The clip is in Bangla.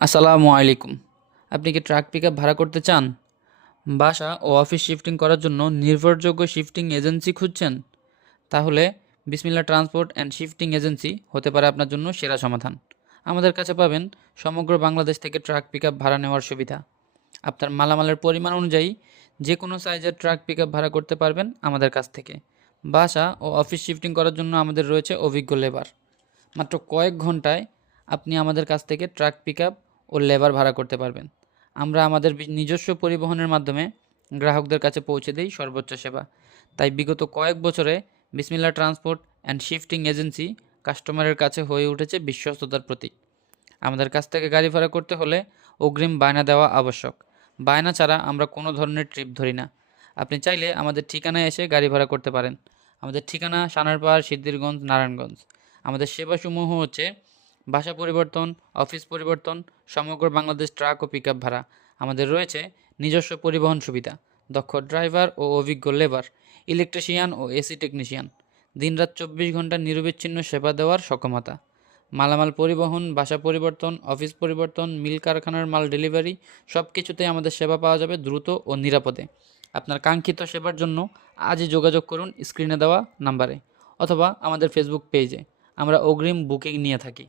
আসসালামু আলাইকুম। আপনি কি ট্রাক পিকআপ ভাড়া করতে চান? বাসা ও অফিস শিফটিং করার জন্য নির্ভরযোগ্য শিফটিং এজেন্সি খুঁজছেন? তাহলে বিসমিল্লাহ ট্রান্সপোর্ট অ্যান্ড শিফটিং এজেন্সি হতে পারে আপনার জন্য সেরা সমাধান। আমাদের কাছে পাবেন সমগ্র বাংলাদেশ থেকে ট্রাক পিকআপ ভাড়া নেওয়ার সুবিধা। আপনার মালামালের পরিমাণ অনুযায়ী যে কোনো সাইজের ট্রাক পিকআপ ভাড়া করতে পারবেন আমাদের কাছ থেকে। বাসা ও অফিস শিফটিং করার জন্য আমাদের রয়েছে অভিজ্ঞ লেবার। মাত্র কয়েক ঘন্টায় আপনি আমাদের কাছ থেকে ট্রাক পিকআপ ও লেবার ভাড়া করতে পারবেন। আমরা আমাদের নিজস্ব পরিবহনের মাধ্যমে গ্রাহকদের কাছে পৌঁছে দেই সর্বোচ্চ সেবা। তাই বিগত কয়েক বছরে বিসমিল্লাহ ট্রান্সপোর্ট অ্যান্ড শিফটিং এজেন্সি কাস্টমারের কাছে হয়ে উঠেছে বিশ্বস্ততার প্রতীক। আমাদের কাছ থেকে গাড়ি ভাড়া করতে হলে অগ্রিম বায়না দেওয়া আবশ্যক। বায়না ছাড়া আমরা কোনো ধরনের ট্রিপ ধরি না। আপনি চাইলে আমাদের ঠিকানায় এসে গাড়ি ভাড়া করতে পারেন। আমাদের ঠিকানা সানারপাড়, সিদ্ধিরগঞ্জ, নারায়ণগঞ্জ। আমাদের সেবাসমূহ হচ্ছে বাসা পরিবর্তন, অফিস পরিবর্তন, সমগ্র বাংলাদেশ ট্রাক ও পিকআপ ভাড়া। আমাদের রয়েছে নিজস্ব পরিবহন সুবিধা, দক্ষ ড্রাইভার ও অভিজ্ঞ লেবার, ইলেকট্রিশিয়ান ও এসি টেকনিশিয়ান, দিনরাত 24 ঘন্টা নিরবিচ্ছিন্ন সেবা দেওয়ার সক্ষমতা। মালামাল পরিবহন, বাসা পরিবর্তন, অফিস পরিবর্তন, মিল কারখানার মাল ডেলিভারি সব কিছুতেই আমাদের সেবা পাওয়া যাবে দ্রুত ও নিরাপদে। আপনার কাঙ্ক্ষিত সেবার জন্য আজই যোগাযোগ করুন স্ক্রিনে দেওয়া নাম্বারে অথবা আমাদের ফেসবুক পেজে। আমরা অগ্রিম বুকিং নিয়ে থাকি।